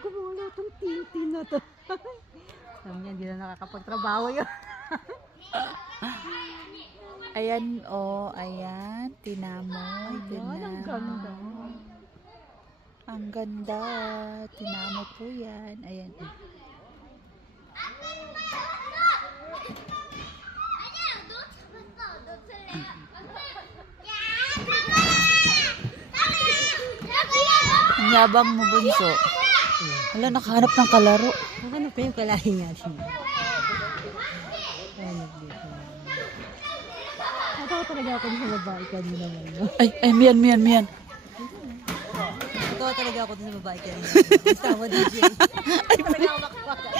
gumawa itong tintin na to. Sabi niya, hindi na nakakapagtrabaho yun. Ayan, oh, ayan. Tinamo. Ayan, ang ganda. Ang ganda. Tinamo po yan. Ayan. Ang yabang mo, bunso. Wala, nakahanap ng kalaro. Nakanap pa yung kalahin natin. Hanap dito. Natawa talaga ako sa babae kanina naman. No? Ay, miyan. Natawa talaga ako sa babae kanina. Tama DJ. Talaga ako makapaka.